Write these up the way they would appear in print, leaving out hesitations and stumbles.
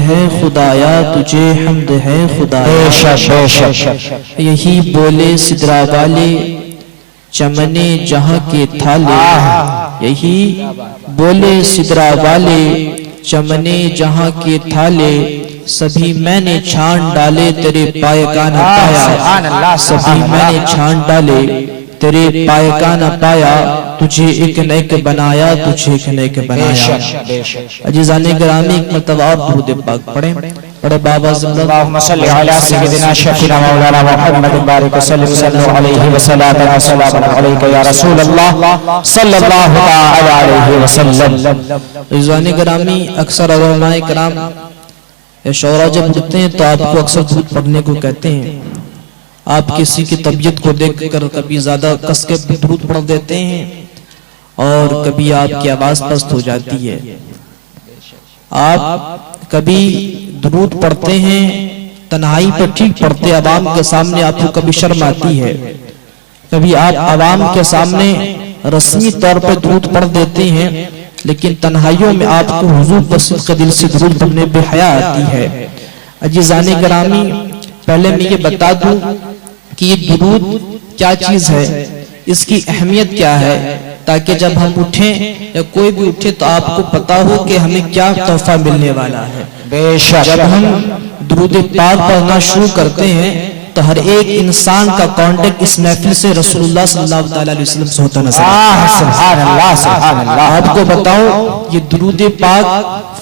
ہے خدایا تجھے حمد ہے خدایا، یہی بولے سدرا والے چمنے جہاں کے تھالے، یہی بولے سدرا والے چمنے جہاں کے تھالے، سبھی میں نے چھان ڈالے تیرے پائے کا نہ پایا، سبھی میں نے چھان ڈالے تیرے پائے کا نہ پایا، تجھے ایک نہ ایک بنایا، تجھے ایک نہ ایک بنایا۔ عزیزان گرامی ایک مرتبہ اور درود پاک پڑھیں، بڑے بابا زندہ اللہم صلی علی سیدنا شفیعنا مولانا محمد بارک وسلم صلی علیہ وسلم علیک یا رسول اللہ صلی اللہ علیہ وسلم۔ عزیزان گرامی اکثر علماء کرام یا شعراء جب اٹھتے ہیں تو آپ کو اکثر درود پڑھنے کو کہتے ہیں، آپ کسی کی طبیعت کو دیکھ کر کبھی زیادہ کس کے درود پڑھ دیتے ہیں اور کبھی آپ کی آواز پست ہو جاتی ہے، آپ کبھی درود پڑھتے ہیں تنہائی پر ٹھیک پڑھتے، عوام کے سامنے آپ کو کبھی شرم آتی ہے، کبھی آپ عوام کے سامنے رسمی طور پر درود پڑھ دیتے ہیں لیکن تنہائیوں میں آپ کو حضور پر صدق دل سے درود پڑھنے پہ حیا آتی ہے۔ عزیزان گرامی پہلے میں یہ بتا دوں کہ یہ درود کیا چیز ہے، اس کی اہمیت کیا ہے، تاکہ جب ہم اٹھیں یا کوئی بھی اٹھے تو آپ کو پتا ہو کہ ہمیں کیا تحفہ ملنے والا ہے۔ جب ہم درود پاک پڑھنا شروع کرتے ہیں تو ہر ایک انسان کا کانٹیکٹ اس محفل سے رسول اللہ صلی اللہ علیہ وسلم سے ہوتا نظر آتا ہے۔ آپ کو بتاؤں یہ درود پاک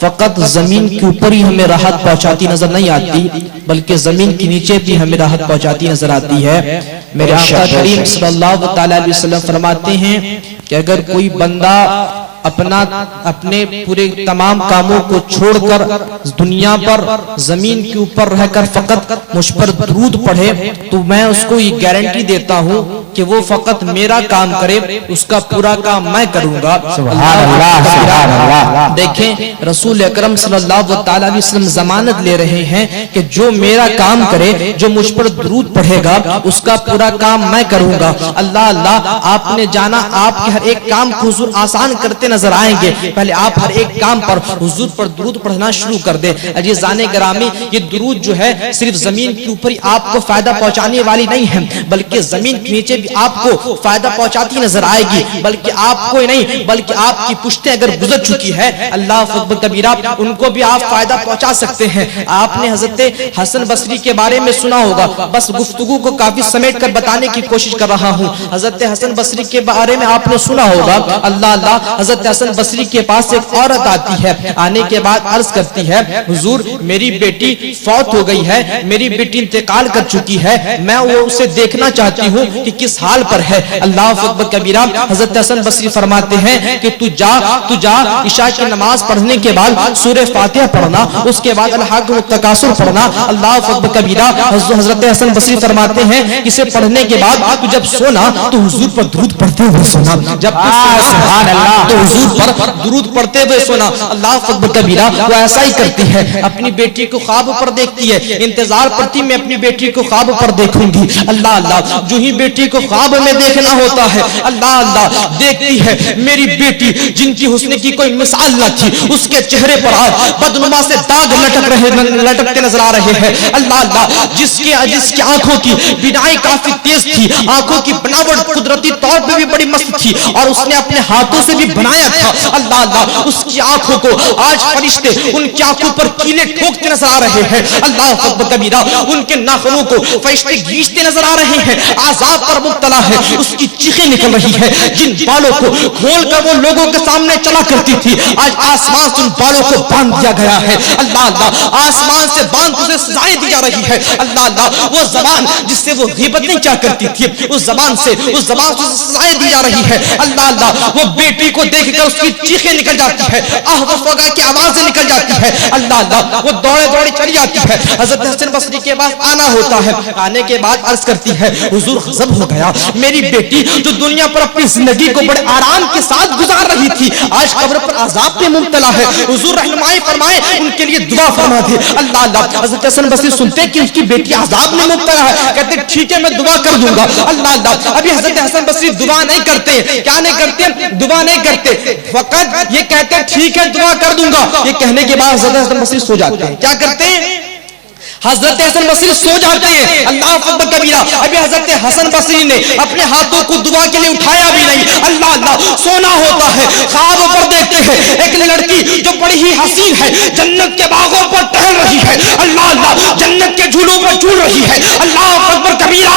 فقط زمین کے اوپر ہی ہمیں راحت پہنچاتی نظر نہیں آتی بلکہ زمین کے نیچے بھی ہمیں راحت پہنچاتی نظر آتی ہے۔ میرے آقا کریم صلی اللہ علیہ وسلم فرماتے ہیں کہ اگر کوئی بندہ اپنے پورے تمام کاموں کو چھوڑ کر دنیا پر زمین کے اوپر رہ کر فقط مجھ پر درود پڑھے تو میں اس کو یہ گارنٹی دیتا ہوں کہ وہ فقط میرا کام کرے، اس کا پورا کام میں کروں گا۔ دیکھیں رسول اکرم صلی اللہ علیہ وسلم ضمانت لے رہے ہیں کہ جو میرا کام کرے، جو مجھ پر درود پڑھے گا، اس کا پورا کام میں کروں گا۔ اللہ آپ نے جانا آپ کے ہر ایک کام کو حضور آسان کرتے نظر آئیں گے، پہلے آپ ہر ایک کام پر حضور پر درود پڑھنا شروع کر دیں۔ عزیزان گرامی یہ درود جو ہے صرف زمین کے اوپر آپ کو فائدہ پہنچانے والی نہیں ہے بلکہ زمین کے نیچے بھی آپ کو فائدہ پہنچاتی نظر آئے گی، بلکہ آپ کو نہیں بلکہ آپ کی پشتیں اگر گزر چکی ہے اللہ اکبر کبیرہ ان کو بھی آپ فائدہ پہنچا سکتے ہیں۔ آپ نے حضرت حسن بصری کے بارے میں سنا ہوگا، بس گفتگو کو کافی سمیٹ کر بتانے کی کوشش کر رہا ہوں۔ حضرت حسن بصری کے بارے میں آپ نے سنا ہوگا، اللہ حضرت حسن بصری کے پاس ایک عورت آتی ہے، آنے کے بعد عرض کرتی ہے حضور میری بیٹی فوت ہو گئی ہے، میری بیٹی انتقال کر چکی ہے، میں وہ اسے دیکھنا چاہتی ہوں کہ کس حال پر ہے۔ اللہ اکبر کبیرہ حضرت حسن بصری فرماتے ہیں کہ تو جا عشاء کی نماز پڑھنے کے بعد سورہ فاتحہ پڑھنا، اس کے بعد الحاقم التکاثر پڑھنا۔ اللہ اکبر کبیرہ حضرت حسن بصری فرماتے ہیں اسے پڑھنے کے بعد تو جب سونا تو حضور پر درود پڑھتے ہوئے سونا، جب تو حضور پر درود پڑھتے ہوئے سونا۔ اللہ اکبر کبیرہ وہ ایسا ہی کرتی ہے، اپنی بیٹی کو خواب پر دیکھتی ہے، انتظار کرتی میں اپنی بیٹی کو خواب پر دیکھوں گی۔ اللہ جو ہی بیٹی کو خواب میں دیکھنا ہوتا ہے اللہ دیکھتی ہے میری بیٹی جن کی حسن کی کوئی مثال نہ تھی، اس کے چہرے پر بدنما سے داغ لٹکتے نظر آ رہے ہیں۔ اللہ جس کی آنکھوں کی بینائی کافی تیز تھی، آنکھوں کی بناوٹ قدرتی طور پہ بھی بڑی مست تھی اور اس نے اپنے ہاتھوں سے بھی بنایا تھا۔ اللہ اس کی آنکھوں کو آج فرشتے ان کی آنکھوں پر کیلیں ٹھوکتے نظر آ رہے ہیں۔ اللہ اکبر کبیرہ ان کے ناخنوں کو فرشتے گھینچتے نظر آ رہے ہیں، عذاب پر مبتلا ہے، اس کی چیخیں نکل رہی ہے۔ جن بالوں کو کھول کر وہ لوگوں کے سامنے چلا کرتی تھی آج آسمان سے ان بالوں کو باندھ دیا گیا ہے۔ اللہ آسمان سے باندھ اسے سزائیں دی جا رہی ہے۔ اللہ وہ زبان جس سے وہ غیبت نہیں کیا کرتی تھی اس زبان سے سزائیں دی جا رہی ہے۔ اللہ وہ بیٹی کو دیکھ کر اس کی چیخیں نکل جاتی ہے، آہ و فغاں کی آوازیں نکل جاتی ہے۔ اللہ وہ دوڑے چلی جاتی ہے۔ حضرت حسن بصری بصری کے پاس آنا ہوتا ہے. آنے کے بعد عرض کرتی ہے حضور غضب ہو گیا, میری بیٹی جو دنیا پر اپنی زندگی کو بڑے آرام کے ساتھ گزار رہی تھی آج قبر پر عذاب میں مبتلا ہے. حضور رہنمائی فرمائے, ان کے لیے دعا فرما دے. اللہ اللہ. حضرت حسن بصری سنتے کہ اس کی بیٹی عذاب میں مبتلا ہے, کہتے ٹھیک ہے میں دعا کر دوں گا. اللہ اللہ. ابھی حضرت حسن بصری دعا نہیں کرتے. کیا نہیں کرتے؟ دعا نہیں کرتے, فقط یہ کہتے ہیں ٹھیک ہے دعا کر دوں گا. یہ کہنے کے بعد حضرت حسن بصری سو جاتے ہیں. کیا کرتے ہیں؟ حضرت حسن بصری سو جاتے ہیں. اللہ اکبر کبیرہ. ابھی حضرت حسن بصری نے اپنے ہاتھوں کو دعا کے لیے اٹھایا بھی نہیں. اللہ اللہ. سونا ہوتا ہے, خواب پر دیکھتے ہیں ایک لڑکی جو بڑی ہی حسین ہے, جنت کے باغوں پر ٹہل رہی ہے. اللہ اللہ. جنت کے جھولوں پر جھول رہی ہے. اللہ اکبر کبیرہ.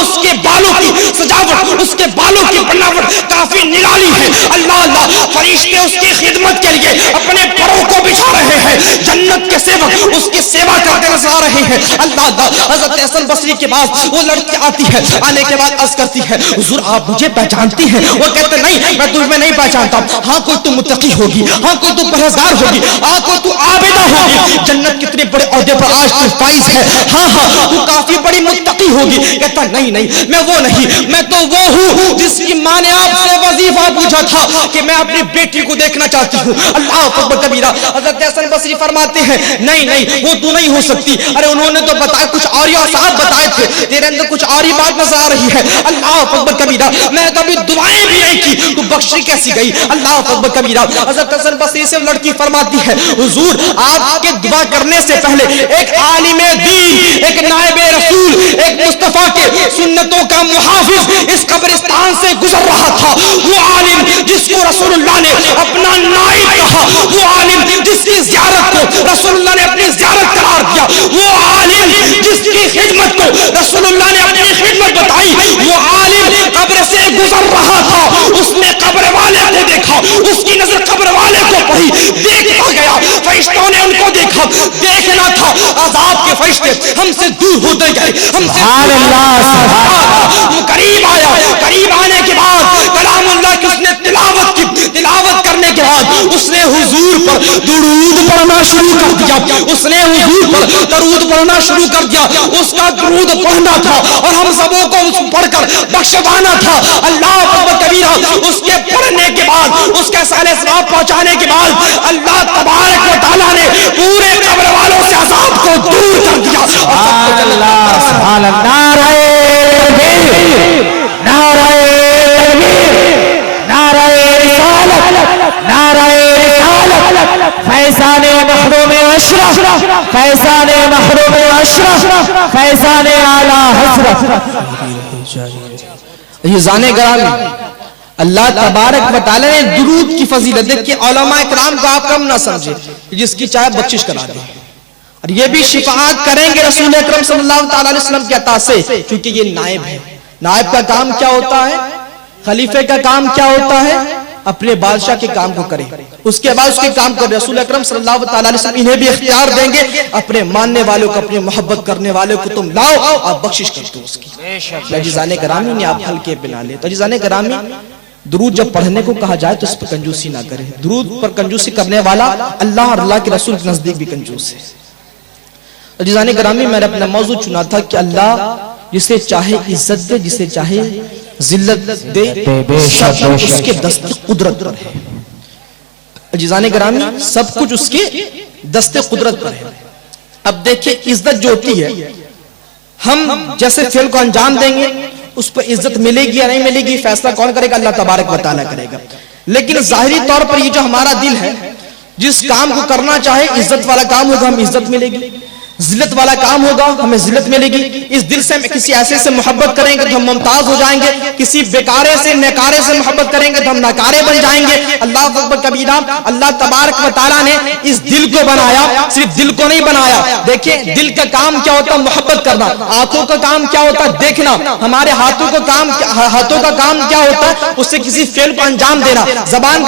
اس کے بالوں کی سجاوٹ, اس کے بالوں کی بناوٹ کافی نرالی ہے. اللہ اللہ. فرشتے اس کی خدمت کے لیے اپنے پروں کو بچھا رہے ہیں. جنت کے سیوک اس کی سیوا کرتے نظر رہے ہیں. اللہ اللہ. حضرت حسن بصری کے پاس وہ لڑکی آتی ہے. آنے کے بعد عرض کرتی ہے حضور آپ مجھے پہچانتی ہیں؟ وہ کہتے نہیں میں تمہیں نہیں پہچانتا. ہاں کوئی تو متقی ہوگی, ہاں کوئی تو پرہیزگار ہوگی, ہاں کوئی تو عابدہ ہوگی. جنت کتنے بڑے عہدے پر آج تو فائز ہے. ہاں ہاں تو کافی بڑی متقی ہوگی. کہتا نہیں نہیں میں وہ نہیں, میں تو وہ ہوں جس کی ماں نے آپ سے وظیفہ پوچھا تھا کہ میں اپنی بیٹی کو دیکھنا چاہتی ہوں. اللہ اکبر کبیرہ. حضرت حسن بصری فرماتے ہیں نہیں نہیں وہ تو نہیں ہو سکتی. ارے انہوں نے تو بتایا کچھ اور ہی صاحب بتائے تھے, تیرے اندر کچھ اور ہی بات نظر آ رہی ہے. اللہ اکبر کبیرہ. میں تو ابھی دعائیں بھی نہیں کی تو بخشی کیسی گئی. اللہ اکبر کبیرہ. حضرت حسن بصری سے لڑکی فرماتی ہے حضور آپ کے دعا کرنے سے پہلے ایک عالم دین, ایک نائب رسول, ایک مصطفیٰ کے سنتوں کا محافظ اس قبرستان سے گزر رہا تھا. وہ عالم جس کو رسول اللہ نے اپنا نائب کہا, وہ عالم جس کی زیارت کو رسول اللہ نے اپنی زیارت قرار دیا, وہ عالم جس کی خدمت کو رسول اللہ نے اپنی خدمت بتائی, وہ عالم قبر سے گزر رہا تھا. اس نے قبر والے کو دیکھا, اس کی نظر قبر والے کو پڑی, دیکھتا گیا. فرشتوں نے ان کو دیکھا, دیکھنا تھا عذاب کے فرشتے ہم سے دور ہوتے گئے, ہم سے قریب آیا. قریب آنے کے بعد کلام اللہ کی اس نے تلاوت کی. تلاوت کرنے کے بعد اس نے حضور پر درود پڑھنا شروع کر دیا. اس نے حضور پر درود پڑھنا شروع کر دیا. اس کا درود پڑھنا تھا اور ہم سبوں کو اس پڑھ کر بخشوانا تھا. اللہ اکبر کبیرہ. اس کے پڑھنے کے بعد, اس کے سالے ثواب پہنچانے کے بعد اللہ تبارک و تعالیٰ نے پورے قبر والوں سے عذاب کو دور کر دیا. اللہ سبحان اللہ. نعرہ تکبیر, نعرہ تکبیر, نعرہ رسالت, نعرہ رسالت. فیضان محروم اشرف, فیضان محروم اشرف, فیضان اعلی حضرت. یہ زانے گرامی اللہ تبارک و تعالی نے درود کی فضیلت دیکھیں. علماء اکرام کو آپ کم نہ سمجھے, جس کی چاہے بخشش کرا دیں. اور یہ بھی شفاعت کریں گے رسول اکرم صلی اللہ علیہ وسلم کے عطا سے, کیونکہ یہ نائب ہے. نائب کا کام کیا ہوتا ہے؟ خلیفے کا کام کیا ہوتا ہے؟ اپنے بادشاہ کے کام کو کرے, اس کے بعد اس کے کام کو رسول اکرم صلی اللہ علیہ وسلم انہیں بھی اختیار دیں گے. اپنے ماننے والوں کو, اپنے محبت کرنے والوں کو تم لاؤ, آپ بخشش کر دو اس کی. عزیزان گرامی نے آپ ہلکے بنا لے. تو عزیزان گرامی درود جب پڑھنے کو کہا جائے تو اس پر کنجوسی نہ کرے. درود پر کنجوسی کرنے والا اللہ اور اللہ کے رسول کے نزدیک بھی کنجوس ہے. عزیزان گرامی میں نے اپنا موضوع چنا تھا کہ اللہ جسے چاہے عزت دے, جسے چاہے ذلت دے, سب اس کے دست قدرت پر ہے. عزیزان گرامی سب کچھ اس کے دست قدرت پر ہے. اب دیکھیں عزت جو ہوتی ہے, ہم جیسے فعل کو انجام دیں گے اس پر عزت ملے گی یا نہیں ملے گی فیصلہ کون کرے گا؟ اللہ تبارک و تعالیٰ کرے گا. لیکن ظاہری طور پر یہ جو ہمارا دل ہے, جس کام کو کرنا چاہے عزت والا کام ہوگا ہمیں عزت ملے گی, ذلت والا کام ہوگا ہمیں ذلت ملے گی. اس دل سے کسی ایسے سے محبت کریں گے تو ہم ممتاز ہو جائیں گے, کسی بیکارے سے نیکارے سے محبت کریں گے تو ہم ناکارے بن جائیں گے. اللہ اکبر کبیرہ. اللہ تبارک و تعالیٰ نے اس دل کو بنایا, صرف دل کو نہیں بنایا. دیکھیں دل کا کام کیا ہوتا ہے؟ محبت کرنا. آنکھوں کا کام کیا ہوتا ہے؟ دیکھنا. ہمارے ہاتھوں کا کام کیا ہوتا ہے؟ اس سے کسی فعل کو انجام دینا. زبان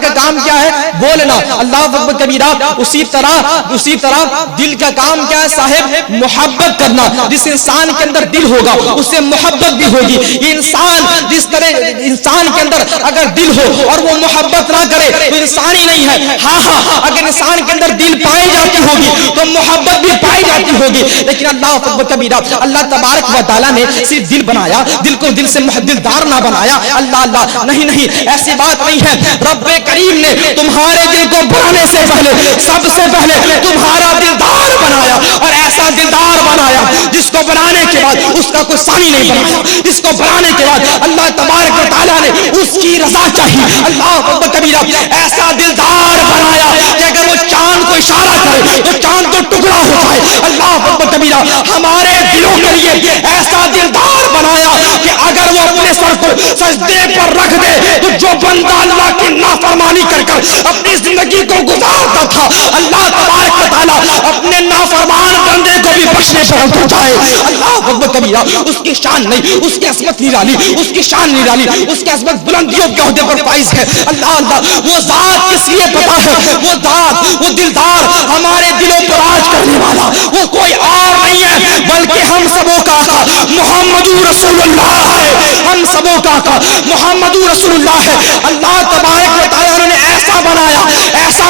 کا کام کیا ہے؟ بولنا. اللہ اکبر کبیرہ. اسی طرح دل کا کام کیا ہے صاحب؟ محبت کرنا. جس انسان کے اندر دل ہوگا اس سے محبت بھی ہوگی. یہ انسان جس طرح انسان کے اندر اگر دل ہو اور وہ محبت نہ کرے تو انسان ہی نہیں ہے. ہاں اگر انسان کے اندر دل پائی جاتی ہوگی تو محبت بھی پائی پائی جاتی ہوگی، لیکن اللہ اکبر کبیرہ، اللہ تبارک و تعالیٰ نے صرف دل بنایا، دل کو دل سے دلدار نہ بنایا، اللہ نہیں، ایسی بات نہیں ہے۔ رب کریم نے تمہارے دل کو بنانے سے پہلے، سب سے پہلے تمہارا دلدار بنایا، اور ایسا دلدار بنایا جس کو بنانے کے بعد اس کا کوئی ثانی نہیں بنایا، جس کو بنانے کے بعد اللہ تبارک و تعالیٰ نے اس کی رضا چاہی، اللہ اکبر کبیرہ، ایسا دلدار بنایا کہ اگر وہ چاند کو اشارہ کرے تو چاند تو ٹکڑا ہو جائے، اللہ اکبر کبیرہ۔ ہمارے دلوں کے لیے ایسا دلدار بنایا کہ اگر وہ اپنے سر کو سجدے پر رکھ دے تو جو بندہ اللہ کی نافرمانی کر کر اپنی زندگی کو گزارتا تھا، اللہ تبارک و تعالیٰ اپنے نافرمان بندے کو بھی بخشنے پر اتر جائے، اللہ اکبر کبیرہ۔ اس کی شان نہیں، اس کی عظمت نرالی، اس کی شان نرالی، اس کی عظمت بلندیوں کے عہدے پر فائز ہے، اللہ وہ ذات کس لیے پتا ہے، وہ ذات، وہ دلدار ہمارے دلوں پر راج کرنے والا وہ کوئی اور نہیں ہے بلکہ ہم سبوں کا آقا محمد رسول اللہ ہے، ہم سبوں کا آقا محمد رسول اللہ ہے۔ اللہ تبارک و تعالیٰ نے ایسا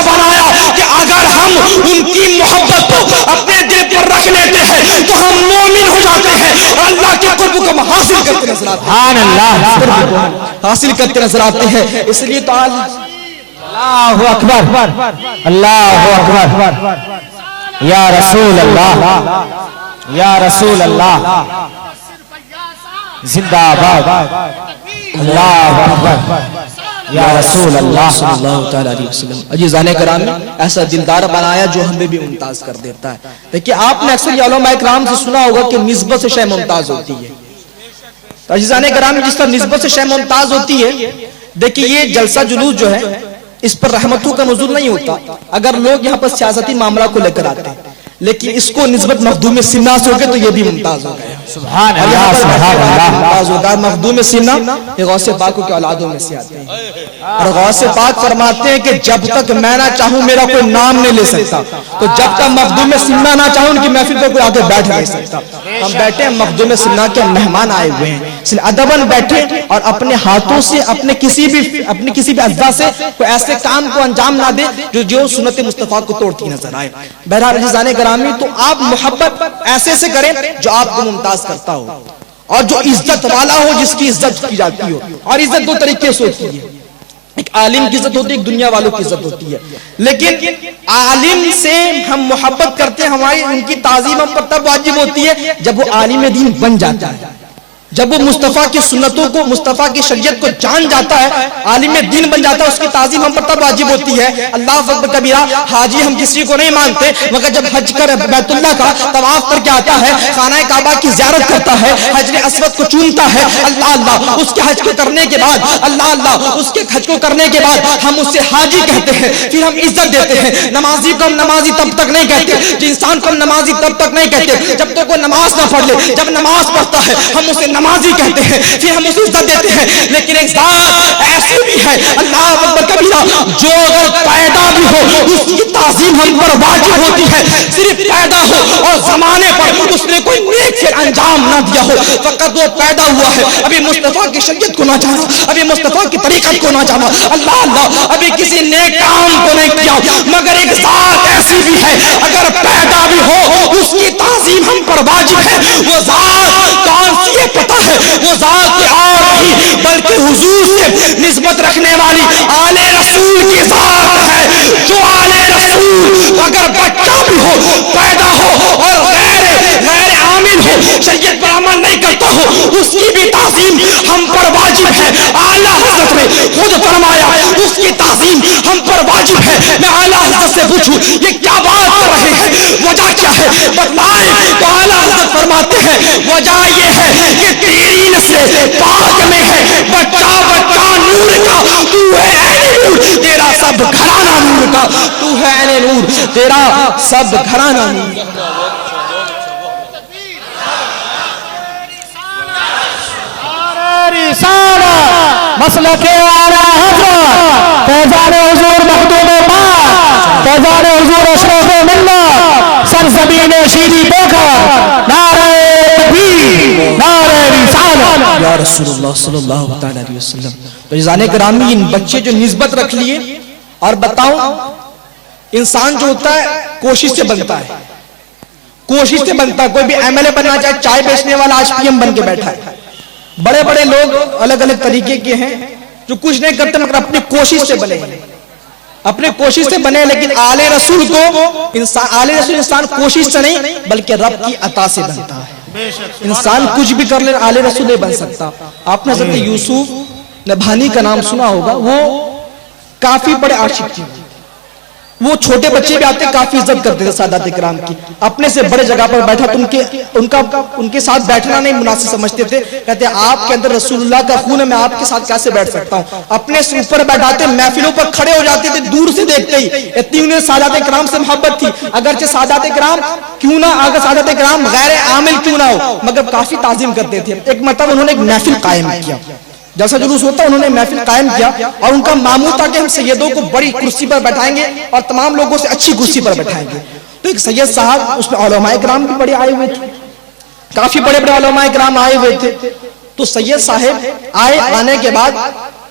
بنایا کہ اگر ہم ان کی محبت کو اپنے دل پر رکھ لیتے ہیں تو ہم مومن ہو جاتے ہیں اور اللہ کے قرب کو حاصل کرتے نظر آتے ہیں، حاصل کرتے نظر آتے ہیں۔ اس لیے تو اللہ اکبر، اللہ اکبر، یا رسول اللہ، یا رسول اللہ، زندہ باد، اللہ اکبر، یا رسول اللہ صلی اللہ تعالیٰ علیہ وسلم۔ عزیزان گرامی، ایسا دلدار بنایا جو ہمیں بھی ممتاز کر دیتا ہے۔ دیکھیں آپ نے اکثر علماء اکرام سے سنا ہوگا کہ نسبت سے شے ممتاز ہوتی ہے، تو عزیزان گرامی جس طرح نسبت سے شے ممتاز ہوتی ہے، دیکھیں یہ جلسہ جلوس جو ہے اس پر رحمتوں کا نزول نہیں ہوتا اگر لوگ یہاں پر سیاستی معاملہ کو لے کر آتے ہیں، لیکن اس کو نسبت مخدوم سینہ سے ہوگے تو یہ بھی ممتاز ہو گیا، سبحان اللہ، سبحان اللہ، ممتاز ہوگا۔ مخدوم سینہ یہ غوث پاک کے اولادوں میں سے آتے ہیں، اور غوث پاک فرماتے ہیں کہ جب تک میں نہ چاہوں میرا کوئی نام نہیں لے سکتا، تو جب تک مخدوم سینہ نہ چاہوں ان کی محفل پہ کوئی آگے بیٹھ نہیں سکتا۔ ہم بیٹھے ہیں، مخدوم سینہ کے مہمان آئے ہوئے ہیں، اس لیے ادباً بیٹھے اور اپنے ہاتھوں سے اپنے کسی بھی اجزاء سے کوئی ایسے کام کو انجام نہ دے جو سنت مصطفیٰ کو توڑتی نظر آئے۔ بہرحال عزیزان گرامی، تو آپ محبت ایسے سے کریں جو آپ کو ممتاز کرتا ہو اور جو عزت والا ہو، جس کی عزت کی جاتی ہو، اور عزت دو طریقے سے ہوتی ہے، ایک عالم کی عزت ہوتی ہے، ایک دنیا والوں کی عزت ہوتی ہے، لیکن عالم سے ہم محبت کرتے ہیں، ہماری ان کی تعظیم ہم پر تب واجب ہوتی ہے جب وہ عالم دین بن جاتا ہے، جب وہ مصطفیٰ کی سنتوں کو، مصطفیٰ کی شریعت کو جان جاتا ہے، عالم دین بن جاتا ہے، اس کی تعظیم ہم پر تب واجب ہوتی ہے۔ اللہ اکبر کبیرہ، حاجی ہم کسی کو نہیں مانتے مگر جب حج کر بیت اللہ کا طواف کر کے آتا ہے، خانہ کعبہ کی زیارت کرتا ہے، حجر اسود کو چومتا ہے، اللہ اس کے حج کو کرنے کے بعد، اللہ اس کے حج کو کرنے کے بعد ہم اسے حاجی کہتے ہیں، پھر ہم عزت دیتے ہیں۔ نمازی کو ہم نمازی تب تک نہیں کہتے، جو انسان کو ہم نمازی تب تک نہیں کہتے جب تک وہ نماز نہ پڑھ لے، جب نماز پڑھتا ہے ہم اسے نمازی کہتے ہیں، پھر ہم اسے عزت دیتے ہیں۔ لیکن ایک ذات ایسی بھی ہے، اللہ اکبر کبیرہ، جو اگر پیدا بھی ہو اس کی تعظیم ہم پر واجب ہوتی ہے، صرف پیدا ہو اور زمانے پر اس نے کوئی نیک پھر انجام نہ دیا ہو، فقط وہ پیدا ہوا ہے، ابھی مصطفیٰ کی شریعت کو نہ جانا، ابھی مصطفیٰ کی طریقت کو نہ جانا، اللہ ابھی کسی نیک کام کو نہیں کیا، مگر ایک ذات ایسی بھی ہے اگر پیدا بھی ہو اس کی تعظیم ہم پر واجب ہے۔ وہ ذات کون سی ہے پتہ ہے؟ وہ ذات کوئی اور نہیں بلکہ حضور سے نسبت رکھنے والی آل رسول کی ذات ہے، جو آل رسول اگر بچہ بھی ہو، پیدا ہو اور غیر عامل ہو، شریعت پر عمل نہیں کرتا ہو، اس کی بھی تعظیم ہم پر واجب ہے۔ اعلیٰ حضرت نے خود فرمایا اس کی تعظیم ہم پر واجب ہے۔ میں اعلیٰ حضرت سے پوچھوں یہ کیا بات کر رہے ہیں، وجہ کیا ہے بتلائیں؟ تو اعلیٰ حضرت فرماتے ہیں وجہ یہ ہے کہ تیری نسل پاک میں ہے، بچہ نور کا، تو ہے عین نور، تیرا سب گھرانہ نور کا، تو ہے عین نور، تیرا سب گھرانہ نور کا۔ مسلک اعلیٰ حضرت فیضان حضور مخدوم پاک، فیضان حضور اشرف ملت، سرزمین شیری بوکر، نعرہ تکبیر، نعرہ رسالت، یا رسول اللہ صلی اللہ تعالیٰ علیہ وسلم۔ تو عزیزان گرامی، ان بچے جو نسبت رکھ لیے، اور بتاؤں انسان جو ہوتا ہے کوشش سے بنتا ہے، کوشش سے بنتا ہے. کوئی بھی ایم ایل اے بننا چاہے, چائے بیچنے والا آج پی ایم بن کے بیٹھا ہے. بڑے بڑے لوگ الگ الگ طریقے کے ہیں جو کچھ نہیں کرتے مگر اپنی کوشش سے بنے, اپنے کوشش سے بنے. لیکن آل رسول انسان کوشش سے نہیں بلکہ رب کی عطا سے بنتا ہے. انسان کچھ بھی کر لے, آل رسول نہیں بن سکتا. آپ نے حضرت یوسف نبھانی کا نام سنا ہوگا, وہ کافی بڑے عاشق تھے. وہ چھوٹے بچے بھی آتے کافی عزت کرتے تھے سادات کرام کی. اپنے سے بڑے جگہ پر بیٹھا تو ان کے ساتھ بیٹھنا نہیں مناسب سمجھتے تھے. کہتے آپ کے اندر رسول اللہ کا خون ہے, میں آپ کے ساتھ کیسے بیٹھ سکتا ہوں. اپنے سے اوپر بیٹھاتے, محفلوں پر کھڑے ہو جاتے تھے دور سے دیکھتے ہی. اتنی انہیں سادات کرام سے محبت تھی. اگرچہ سادات کرام کیوں نہ, اگر سادات کرام غیر عامل کیوں نہ ہو, مگر کافی تعظیم کرتے تھے. ایک مرتبہ انہوں نے ایک محفل قائم کیا, جیسا جلوس ہوتا انہوں نے محفل قائم کیا, اور ان کا معمول تھا کہ ہم سیدوں کو بڑی کرسی پر بیٹھائیں گے اور تمام لوگوں سے اچھی کرسی پر بیٹھائیں گے. تو ایک سید صاحب, اس میں علماء کرام بھی بڑے آئے ہوئے تھے, کافی بڑے بڑے علماء کرام آئے ہوئے تھے. تو سید صاحب آنے کے بعد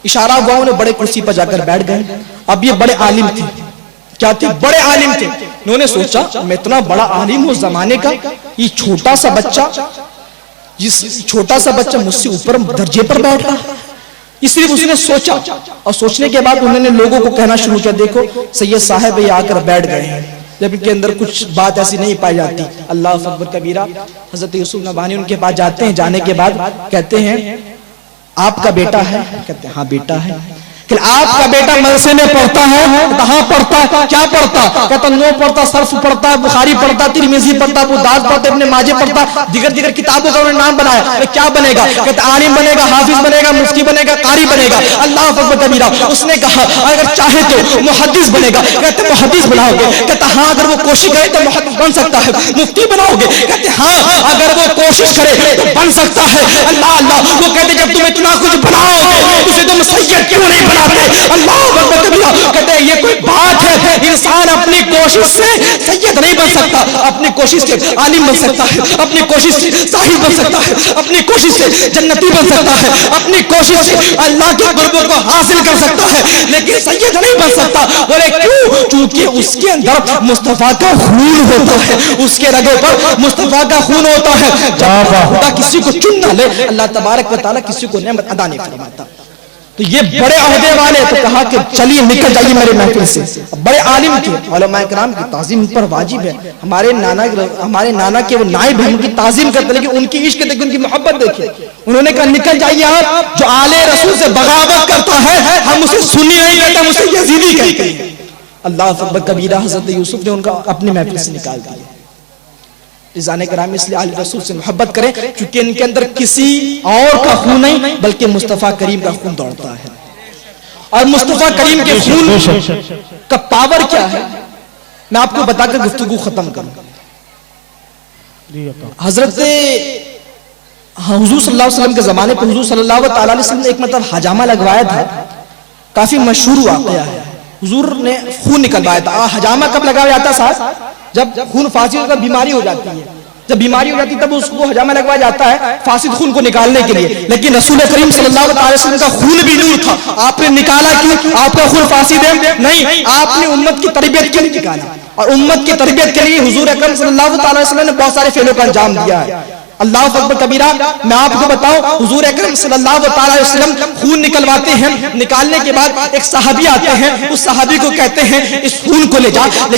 اشارہ ہوا, انہیں بڑے کرسی پر جا کر بیٹھ گئے. اب یہ بڑے عالم تھے, کیا تھے, بڑے عالم تھے. انہوں نے سوچا میں اتنا بڑا عالم ہوں زمانے کا, یہ چھوٹا سا بچہ مجھ سے اوپر درجے پر بیٹھ رہا. اس لیے اس نے سوچا, اور سوچنے کے بعد انہوں نے لوگوں کو کہنا شروع کیا, دیکھو سید صاحب یہ آ کر بیٹھ گئے ہیں, جب ان کے اندر کچھ بات ایسی نہیں پائی جاتی. اللہ اکبر کبیرہ. حضرت یوسف نبہانی ان کے پاس جاتے ہیں, جانے کے بعد کہتے ہیں آپ کا بیٹا ہے؟ کہتے ہیں ہاں بیٹا ہے. کہ آپ کا بیٹا مدرسے میں پڑھتا ہے؟ کہاں پڑھتا ہے؟ کیا پڑھتا؟ کہتا نو پڑھتا, صرف پڑھتا, بخاری پڑھتا, ترمذی پڑھتا, ابو داؤد پڑھتا, ابن ماجہ پڑھتا, دیگر کتابوں کا انہوں نے نام بنایا. کیا بنے گا؟ کہتا عالم بنے گا, حافظ بنے گا, مفتی بنے گا, قاری بنے گا. اللہ اکبر کبیرہ. اس نے کہا اگر چاہے تو محدث بنے گا. کہتے محدث بناؤ گے؟ کہتا ہاں اگر وہ کوشش کرے تو محدث بن سکتا ہے. مفتی بناؤ گے؟ کہتے ہاں اگر وہ کوشش کرے تو بن سکتا ہے. اللہ اللہ. وہ کہتے جب تم اتنا کچھ بناؤ گے اسے تم سید کیوں نہیں بناتے؟ اللہ اکبر کبیرہ. کہتے ہیں یہ کوئی بات ہے, انسان اپنی کوشش سے سید نہیں بن سکتا, اپنی کوشش سے عالم بن سکتا ہے, اپنی کوشش سے صاحب بن سکتا ہے, اپنی کوشش سے جنتی بن سکتا ہے, اپنی کوشش سے اللہ کے قربوں کو حاصل کر سکتا ہے, لیکن سید نہیں بن سکتا. بولے کیوں؟ چونکہ اس کے اندر مصطفیٰ کا خون ہوتا ہے, اس کے رگوں پر مصطفیٰ کا خون ہوتا ہے. جب خدا کسی کو چن نہ لے, اللہ تبارک و تعالیٰ کسی کو نعمت ادا نہیں فرماتا. تو یہ بڑے عہدے والے, تو کہا کہ چلیے نکل جائیے میرے محفل سے. بڑے عالم تھے, علماء کرام کی تعظیم پر واجب ہے. ہمارے نانا کے وہ نائب ہیں, ان کی تعظیم کرتے, لیکن ان کی عشق دیکھیں, ان کی محبت دیکھیں. انہوں نے کہا نکل جائیے آپ, جو آل رسول سے بغاوت کرتا ہے ہم اسے سنی نہیں کہتے, ہم اسے یزیدی کہتے ہیں. اللہ اکبر کبیرہ. حضرت یوسف نے ان کا اپنی محفل سے نکال دیا. عزیزان کرام, اس لیے آل رسول سے محبت کریں, کیونکہ ان کے اندر کسی اور کا خون نہیں بلکہ مصطفیٰ کریم کا خون دوڑتا ہے. اور مصطفیٰ کریم کے خون کا پاور کیا ہے میں آپ کو بتا کر گفتگو ختم کروں. حضرت حضور صلی اللہ علیہ وسلم کے زمانے پر حضور صلی اللہ علیہ وسلم نے ایک مطلب حجامہ لگوایا تھا, کافی مشہور واقعہ ہے. حضور نے خون نکلوایا تھا. حجامہ کب لگایا جاتا صاحب؟ جب خون فاسد کا بیماری ہو جاتی ہے, جب بیماری ہو جاتی ہے تب اس کو حجامہ لگوایا جاتا ہے فاسد خون کو نکالنے کے لیے. لیکن رسول کریم صلی اللہ علیہ وسلم کا خون بھی نور تھا. آپ نے نکالا کیوں؟ آپ کا خون فاسد ہے نہیں, آپ نے امت کی تربیت کے لیے نکالا, اور امت کی تربیت کے لیے حضور اکرم صلی اللہ علیہ وسلم نے بہت سارے فعلوں کا انجام دیا ہے. اللہ اکبر کبیرہ. میں آپ کو بتاؤں, حضور اکرم صلی اللہ علیہ وسلم خون نکلواتے ہیں, نکالنے کے بعد ایک صحابی آتے ہیں, اس صحابی کو کہتے ہیں اس خون کو لے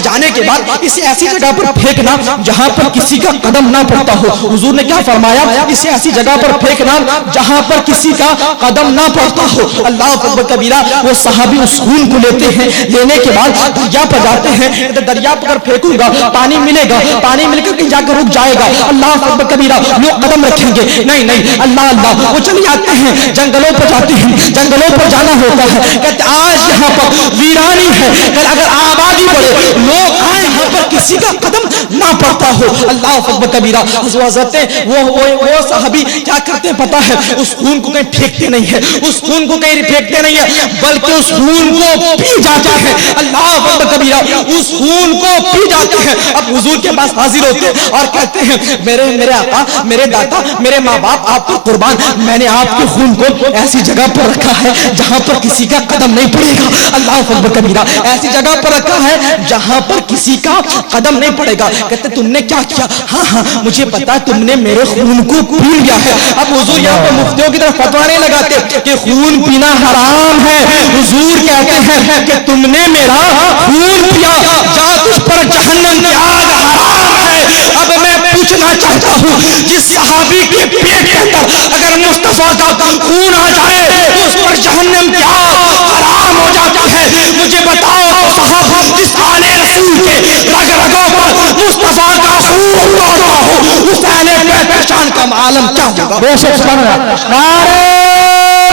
جانے کے بعد اسے ایسی جگہ پر پھینکنا جہاں پر کسی کا قدم نہ پڑتا ہو. حضور نے کیا فرمایا؟ اسے ایسی جگہ پر پھینکنا جہاں پر کسی کا قدم نہ پڑتا ہو. اللہ اکبر کبیرہ. وہ صحابی اس خون کو لیتے ہیں, لینے کے بعد دریا پر جاتے ہیں, دریا پر پھینکوں گا پانی ملے گا, پانی مل کر جا کر رک جائے گا. اللہ اکبر کبیرہ. لوگ قدم رکھیں گے, نہیں اللہ اللہ. وہ چلے جاتے ہیں, جنگلوں پر جاتے ہیں, جنگلوں پر جانا ہوتا ہے. کہتے آج یہاں پر ویرانی ہے, کل اگر آبادی بڑھے لوگ آئے یہاں پر کسی کا قدم نہ پڑتا ہو. اللہ اکبر کبیرہ. حضرت وہ صحابی کیا کرتے ہیں پتا ہے؟ اس خون کو کہیں پھینکتے نہیں ہے, اس خون کو کہیں پھینکتے نہیں ہے, بلکہ اس خون کو پی جاتے ہیں. اللہ اکبر کبیرہ. اس خون کو پی جاتے ہیں. اب حضور کے پاس حاضر ہوتے ہیں اور کہتے ہیں میرے آقا, میرے داتا, میرے ماں باپ آپ پر قربان, میں نے آپ کے خون کو ایسی جگہ پر رکھا ہے جہاں پر کسی کا قدم نہیں پڑے گا. اللہ اکبر کبیرہ. ایسی جگہ پر رکھا ہے جہاں پر کسی کا قدم نہیں پڑے گا. کہتے تم نے کیا کیا؟ ہاں ہاں مجھے پتا تم نے میرے خون کو پی لیا ہے. اب حضور یہاں پہ مفتیوں کی طرف فتویٰ نہیں لگاتے کہ خون پینا حرام ہے. حضور کہتے ہیں کہ تم نے میرا خون پیا، جا تجھ پر جہنم کی آگ حرام ہے. اب میں پوچھنا چاہتا ہوں جس صحابی کے پیٹ کے اندر اگر مصطفیٰ کا خون آ جائے تو اس پر جہنم کی آگ حرام ہو جاتی ہے. مجھے بتاؤ صحابہ جس آل رسول کے رگ رگوں پر مصطفیٰ کا خون دوڑتا ہو اس اہل بیت کی شان کا عالم کیا ہوگا؟ بے شک سبحان اللہ. نعرہ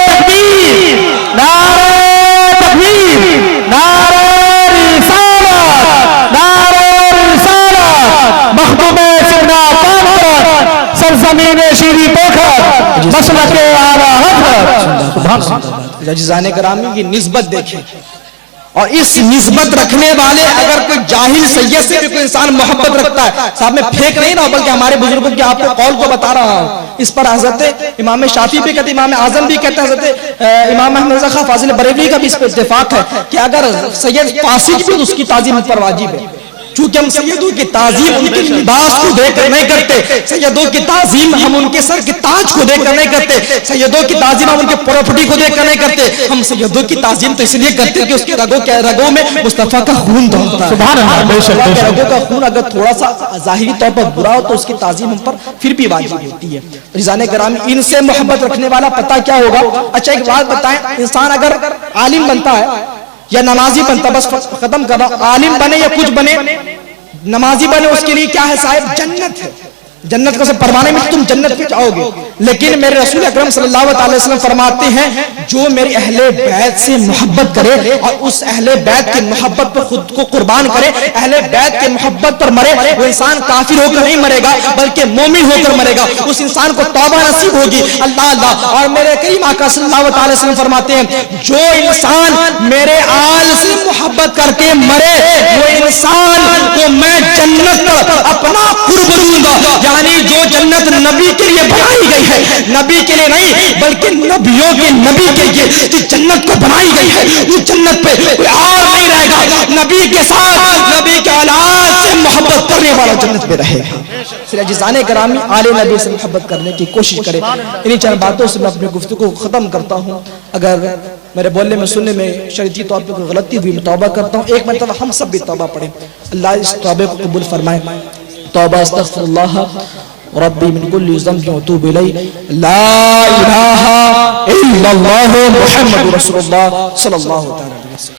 تکبیر، نعرہ تکبیر، نعرہ رسالت، نعرہ رسالت. مخدوم سیدنا پاک سرزمین شیری پوکھر مسلک اعلیٰ حضرت. سبحان اللہ. عزیزان گرامی کی نسبت دیکھیں، اور اس نسبت رکھنے والے اگر کوئی جاہل سید سے بھی کوئی انسان محبت رکھتا ہے، صاحب میں پھینک نہیں رہا ہوں بلکہ ہمارے بزرگوں کی آپ کو قول کو بتا رہا ہوں. اس پر حضرت امام شافعی بھی کہتے ہیں، امام اعظم بھی کہتے ہیں، حضرت امام احمد رضا خان فاضل بریلوی کا بھی اس پر اتفاق ہے کہ اگر سید فاسق بھی تو اس کی تعظیم پر واجب ہے. چونکہ ہم سیدوں کی تعظیم ان کے لباس کو دیکھ کر نہیں کرتے، سیدوں کی تعظیم ہم ان کے سر کے تاج کو دیکھ کر نہیں کرتے، سیدوں کی تعظیم ہم ان کے پراپرٹی کو دیکھ کر نہیں کرتے. ہم سیدوں کی تعظیم تو اس لیے کرتے کہ اس کے رگوں میں مصطفیٰ کا خون دوڑتا ہے. سبحان اللہ. بے شک مصطفیٰ کے رگوں کا خون اگر تھوڑا سا ظاہری طور پر برا ہو تو اس کی تعظیم ہم پر پھر بھی واجب ہوتی ہے. عزیزان گرامی ان سے محبت رکھنے والا پتہ کیا ہوگا؟ اچھا ایک بات بتائیں، انسان اگر عالم بنتا ہے یا نمازی بنتا، بس ختم کر رہا، عالم بنے یا کچھ بنے، نمازی بنے، اس کے لیے کیا ہے صاحب؟ جنت ہے. جنت کو سے پروانے میں تم جنت پہ جاؤ گے. لیکن میرے رسول اکرم صلی اللہ علیہ وسلم فرماتے ہیں جو میرے اہل بیت سے محبت کرے اور اس اہل بیت کی محبت پر خود کو قربان کرے، اہل بیت کے محبت پر مرے، وہ انسان کافر ہو کر نہیں مرے گا بلکہ مومن ہو کر مرے گا. اس انسان کو توبہ نصیب ہوگی. اللہ اللہ. اور میرے کریم آقا صلی اللہ علیہ وسلم فرماتے ہیں جو انسان میرے آل سے محبت کر کے مرے وہ انسان کو میں جنت پر اپنا قرب دوں گا. یعنی جو جنت نبی کے لیے بنائی گئی ہے، نبی کے لیے نہیں بلکہ نبیوں کے نبی کے لیے جو جنت کو بنائی گئی ہے اس جنت پہ کوئی اور نہیں رہے گا. نبی کے ساتھ نبی کے اولاد سے محبت کرنے والا جنت پہ رہے گا. عزیزان گرامی آل نبی سے محبت کرنے کی کوشش کریں. انہی چند باتوں سے میں اپنی گفتگو کو ختم کرتا ہوں. اگر میرے بولنے میں سننے میں شرعی طور پہ کوئی غلطی ہوئی میں توبہ کرتا ہوں. ایک مرتبہ ہم سب بھی توبہ پڑھیں. اللہ اس توبے کو قبول فرمائے. توبہ استغفر اللہ ربی من کل ذنب واتوب الیہ، لا الہ الا اللہ محمد رسول اللہ صلی اللہ علیہ وسلم.